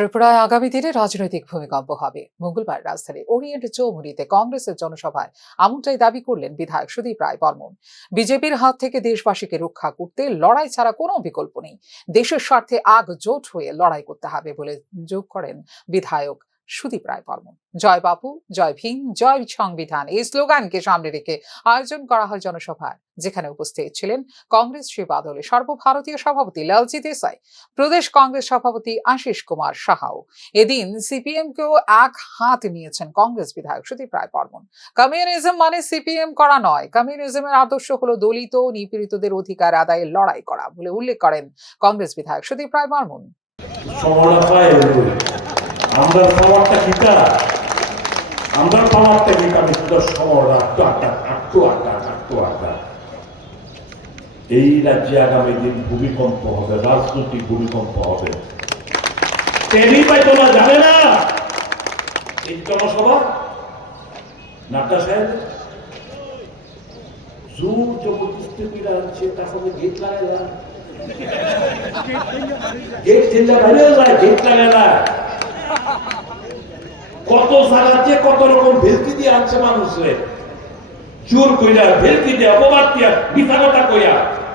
ত্রিপুরায় আগামী দিনে রাজনৈতিক ভূমিকম্প হবে। মঙ্গলবার রাজধানী ওরিয়েন্ট চৌমুহনীতে কংগ্রেসের জনসভায় এমনটাই দাবি করলেন বিধায়ক সুদীপ রায় বর্মন। বিজেপির হাত থেকে দেশবাসীকে রক্ষা করতে লড়াই ছাড়া কোনো বিকল্প নেই। দেশের স্বার্থে একজোট হয়ে লড়াই করতে হবে বলে যোগ করেন বিধায়ক সুদীপ রায় বর্মন। জয় বাপু, জয় ভীম, জয় সংবিধান এই স্লোগানকে সামনে রেখে আয়োজন করা হয় জনসভার, যেখানে উপস্থিত ছিলেন কংগ্রেস সেবা দলের সর্বভারতীয় সভাপতি লালজি দেশাই, প্রদেশ কংগ্রেস সভাপতি আশিস কুমার সাহাও। এদিন সিপিএমকেও এক হাত নিয়েছেন কংগ্রেস বিধায়ক সুদীপ রায় বর্মন। কমিউনিজম মানে সিপিএম করা নয়, কমিউনিজমের আদর্শ হলো দলিত নিপীড়িতদের অধিকার আদায়ের লড়াই করা বলে উল্লেখ করেন কংগ্রেস বিধায়ক সুদীপ রায় বর্মন। আমরা পাওয়ারটা কিটা আমরা পাওয়ারটা কিটা মিস্টার সমর আটটা এই রাজ্যে আগামী দিন ভূমিকম্প হবে, রাজনৈতিক ভূমিকম্প হবে। টেরি পাইতো না, জানে না এই জনসভা নাট্টা সাহেব জোর জবরদস্তি করে আনছে, তার সঙ্গে গেট লাগায় না, গেট চিন্তা বাইরে যায়, গেট লাগায় না। কত জায়গাতে কত রকম ভেলকি দিয়ে আনছে মানুষের, জোর কইরা ভেলকি দিয়ে অপবাদ দিয়া মিথ্যা কথা কইয়া